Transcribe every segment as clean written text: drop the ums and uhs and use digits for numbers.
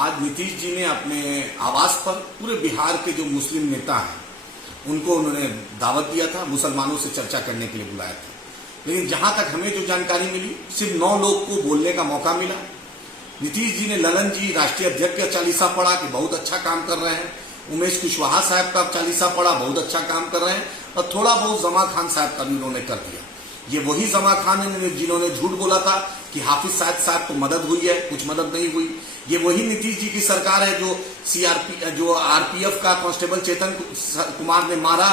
आज नीतीश जी ने अपने आवास पर पूरे बिहार के जो मुस्लिम नेता हैं उनको उन्होंने दावत दिया था, मुसलमानों से चर्चा करने के लिए बुलाया था। लेकिन जहां तक हमें जो जानकारी मिली, सिर्फ 9 लोग को बोलने का मौका मिला। नीतीश जी ने ललन जी राष्ट्रीय अध्यक्ष का चालीसा पढ़ा कि बहुत अच्छा काम कर रहे हैं, उमेश कुशवाहा साहब का चालीसा पढ़ा, बहुत अच्छा काम कर रहे हैं, और थोड़ा बहुत जमा खान साहब का भी उन्होंने कर दिया। ये वही जमा खान है जिन्होंने झूठ बोला था कि हाफिज साहब को मदद हुई है, कुछ मदद नहीं हुई। ये वही नीतीश जी की सरकार है जो आरपीएफ का कांस्टेबल चेतन कुमार ने मारा,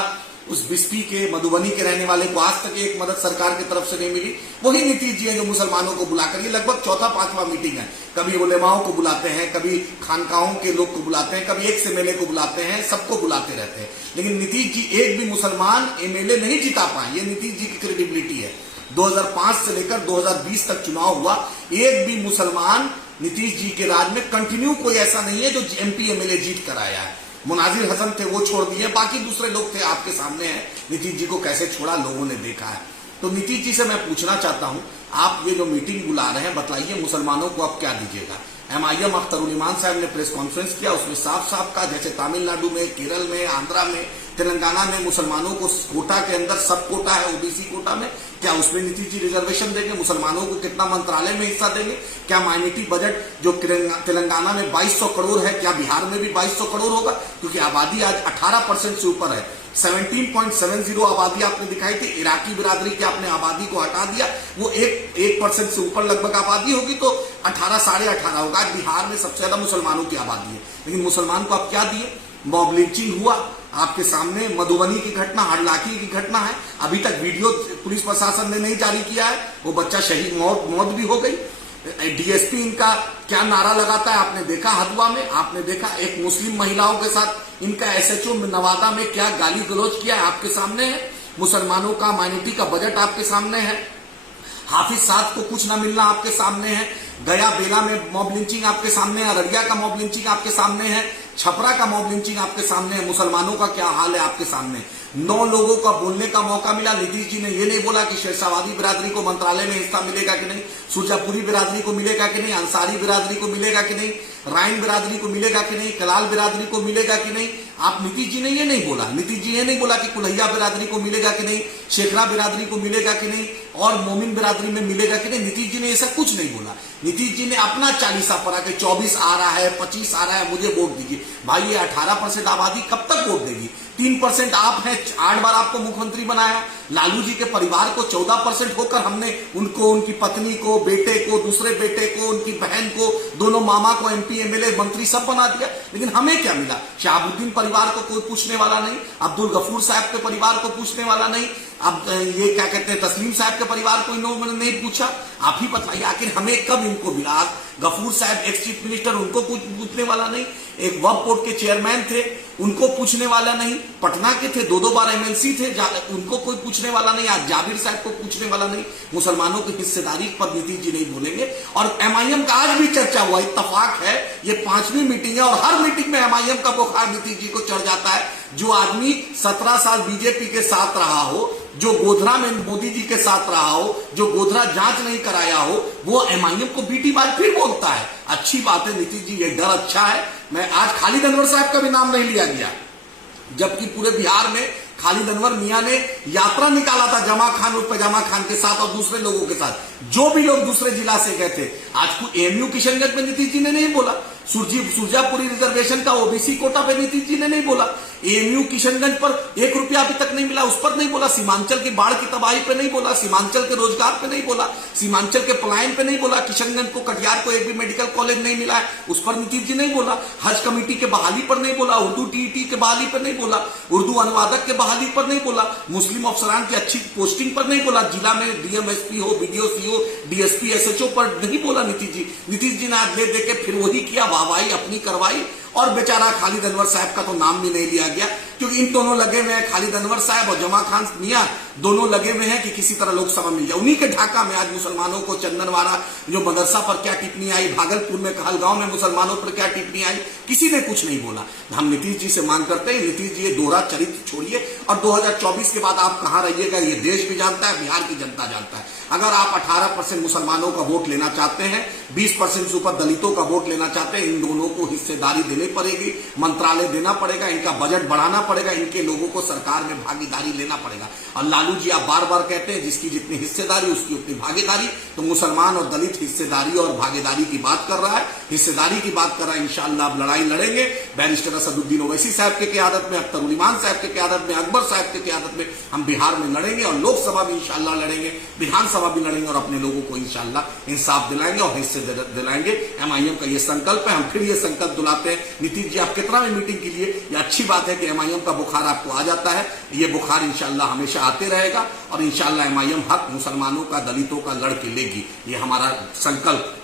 उस बिस्पी के मधुबनी के रहने वाले को आज तक एक मदद सरकार की तरफ से नहीं मिली। वही नीतीश जी है जो मुसलमानों को बुलाकर, ये लगभग चौथा पांचवा मीटिंग है, कभी उलेमाओं को बुलाते हैं, कभी खानकाहों के लोग को बुलाते हैं, कभी एक एमएलए को बुलाते हैं, सबको बुलाते रहते हैं। लेकिन नीतीश जी एक भी मुसलमान एमएलए नहीं जिता पाए। ये नीतीश जी की क्रेडिबिलिटी है। 2005 से लेकर 2020 तक चुनाव हुआ, एक भी मुसलमान नीतीश जी के राज में कंटिन्यू कोई ऐसा नहीं है जो एमपी एमएलए जीत कर आया है। मुनाजिर हसन थे, वो छोड़ दिए, बाकी दूसरे लोग थे, आपके सामने है नीतीश जी को कैसे छोड़ा, लोगों ने देखा है। तो नीतीश जी से मैं पूछना चाहता हूं, आप ये जो मीटिंग बुला रहे हैं, बतलाइए मुसलमानों को आप क्या दीजिएगा। एमआईएम अख्तरुल इमान साहब ने प्रेस कॉन्फ्रेंस किया, उसमें साफ साफ कहा, जैसे तमिलनाडु में, केरल में, आंध्रा में, तेलंगाना में मुसलमानों को कोटा के अंदर सब कोटा है, ओबीसी कोटा में, क्या उसमें नीतीश जी रिजर्वेशन देंगे? मुसलमानों को कितना मंत्रालय में हिस्सा देंगे? क्या माइनॉरिटी बजट जो तेलंगाना में 2200 करोड़ है, क्या बिहार में भी 2200 करोड़ होगा? क्योंकि आबादी आज 18% से ऊपर है। 17.70 आबादी आपने दिखाई थी, इराकी बिरादरी की आपने आबादी को हटा दिया, वो 1% से ऊपर लगभग आबादी होगी, तो 18 साढ़े 18 होगा। आज बिहार में सबसे ज्यादा मुसलमानों की आबादी है, लेकिन मुसलमान को आप क्या दिए? मॉब लिंचिंग हुआ आपके सामने, मधुबनी की घटना, हरलाखी की घटना है, अभी तक वीडियो पुलिस प्रशासन ने नहीं जारी किया है, वो बच्चा शहीद मौत भी हो गई। डीएसपी इनका क्या नारा लगाता है आपने देखा, हदवा में आपने देखा, एक मुस्लिम महिलाओं के साथ इनका एसएचओ नवादा में क्या गाली गलौज किया है आपके सामने है। मुसलमानों का माइनॉरिटी का बजट आपके सामने है, हाफिज साहब को कुछ ना मिलना आपके सामने है, गया बेला में मॉब लिंचिंग आपके सामने है, अररिया का मॉब लिंचिंग आपके सामने है, छपरा का मॉब लिंचिंग आपके सामने है, मुसलमानों का क्या हाल है आपके सामने। 9 लोगों का बोलने का मौका मिला। नीतीश जी ने ये नहीं बोला कि शेरशाहवादी बिरादरी को मंत्रालय में हिस्सा मिलेगा कि नहीं, सुरजापुरी बिरादरी को मिलेगा कि नहीं, अंसारी बिरादरी को मिलेगा कि नहीं, राइन बिरादरी को मिलेगा कि नहीं, कलाल बिरादरी को मिलेगा कि नहीं। आप नीतीश जी ने ये नहीं बोला। नीतीश जी ये नहीं बोला कि कुल्हैया बिरादरी को मिलेगा कि नहीं, शेखरा बिरादरी को मिलेगा कि नहीं, और मोमिन बिरादरी में मिलेगा कि नहीं। नीतीश जी ने ऐसा कुछ नहीं बोला। नीतीश जी ने अपना चालीसा पढ़ा कि 24 आ रहा है, 25 आ रहा है, मुझे वोट दीजिए। भाई ये 18% आबादी कब तक वोट देगी? 3% आप हैं, 8 बार आपको मुख्यमंत्री बनाया। लालू जी के परिवार को 14% होकर हमने उनको, उनकी पत्नी को, बेटे को, दूसरे बेटे को, उनकी बहन को, दोनों मामा को एमपी एमएलए मंत्री सब बना दिया। लेकिन हमें क्या मिला? शहाबुद्दीन परिवार को कोई पूछने वाला नहीं, अब्दुल गफूर साहब के परिवार को पूछने वाला नहीं, अब ये क्या कहते हैं तस्लीम साहब के परिवार को इन्होंने नहीं पूछा। आप ही बताइए आखिर हमें कब इनको मिला? गफूर साहब एक्स चीफ मिनिस्टर, उनको कुछ पूछने वाला नहीं। एक वक्फ बोर्ड के चेयरमैन थे, उनको पूछने वाला नहीं। पटना के थे, 2 बार एमएलसी थे, उनको कोई पूछने वाला नहीं। आज जाबिर साहब को पूछने वाला नहीं। मुसलमानों की हिस्सेदारी पर नीतीश जी नहीं बोलेंगे। और एमआईएम का आज भी चर्चा हुआ, इत्तफाक है ये 5वीं मीटिंग है, और हर मीटिंग में एमआईएम का बुखार नीतीश जी को चढ़ जाता है। जो आदमी 17 साल बीजेपी के साथ रहा हो, जो गोधरा में मोदी जी के साथ रहा हो, जो गोधरा जांच नहीं कराया हो, वो एमआईएम को बीटी बार फिर बोलता है। अच्छी बात है नीतीश जी, ये डर अच्छा है। मैं आज खालिद अनवर साहब का भी नाम नहीं लिया गया, जबकि पूरे बिहार में खालिद अनवर मियां ने यात्रा निकाला था जमा खान और पैजामा खान के साथ और दूसरे लोगों के साथ, जो भी लोग दूसरे जिला से गए थे। आज को एएमयू किशनगंज में नीतीश जी ने नहीं बोला, सुरजापुरी रिजर्वेशन का ओबीसी कोटा पे नीतीश जी ने नहीं बोला, एएमयू किशनगंज पर 1 रुपया अभी तक नहीं मिला, उस पर नहीं बोला, सीमांचल की बाढ़ की तबाही पे नहीं बोला, सीमांचल के रोजगार पे नहीं बोला, सीमांचल के पलायन पे नहीं बोला, किशनगंज को, कटिहार को एक भी मेडिकल कॉलेज नहीं मिला है, उस पर नीतीश जी नहीं बोला, हज कमेटी के बहाली पर नहीं बोला, उर्दू टीईटी के बहाली पर नहीं बोला, उर्दू अनुवादक के बहाली पर नहीं बोला, मुस्लिम अफसरान की अच्छी पोस्टिंग पर नहीं बोला, जिला में डीएमएसपी हो, बीडीओ सीओ, डीएसपी एसएचओ पर नहीं बोला नीतीश जी। नीतीश जी ने आज दे के फिर वही किया, वाहवाही अपनी करवाई। और बेचारा खालिद अनवर साहब का तो नाम भी नहीं लिया गया, क्योंकि इन दोनों लगे हुए हैं, खालिद अनवर साहब और जमा खान मियां दोनों लगे हुए हैं कि किसी तरह लोकसभा मिल जाए। उन्हीं के ढाका में आज मुसलमानों को चंदनवाड़ा जो मदरसा पर क्या टिप्पणी आई, भागलपुर में कहलगांव में मुसलमानों पर क्या टिप्पणी आई, किसी ने कुछ नहीं बोला। हम नीतीश जी से मांग करते हैं, नीतीश जी ये दोहरा चरित्र छोड़िए और 2024 के बाद आप कहां रहिएगा ये देश भी जानता है, बिहार की जनता जानता है। अगर आप 18% मुसलमानों का वोट लेना चाहते हैं, 20% से ऊपर दलितों का वोट लेना चाहते हैं, इन दोनों को हिस्सेदारी देनी पड़ेगी, मंत्रालय देना पड़ेगा, इनका बजट बढ़ाना पड़ेगा, इनके लोगों को सरकार में भागीदारी लेना पड़ेगा। और लालू जी आप बार बार कहते हैं जिसकी जितनी हिस्सेदारी उसकी उतनी भागीदारी, तो मुसलमान और दलित हिस्सेदारी और भागीदारी की बात कर रहा है, हिस्सेदारी की बात कर रहा है। इंशाअल्लाह आप लड़ाई लड़ेंगे। बैरिस्टर असदुद्दीन ओवैसी साहब के क़यादत में, अख्तर उल इमान साहब के क़यादत में, अकबर साहब के क़यादत में हम बिहार में लड़ेंगे और लोकसभा भी इंशाअल्लाह लड़ेंगे, विधानसभा भी लड़ेंगे और अपने लोगों को इंशाअल्लाह इंसाफ दिलाएंगे और हिस्से दिलाएंगे। एमआईएम का ये संकल्प है। हम फिर ये संकल्प दिलाते हैं, नीतीश जी आप कितना भी मीटिंग कीजिए, ये अच्छी बात है कि एमआईएम का बुखार आपको आ जाता है, ये बुखार इंशाअल्लाह हमेशा आते रहेगा और इंशाअल्लाह एमआईएम हक मुसलमानों का, दलितों का लड़ के लेगी। ये हमारा संकल्प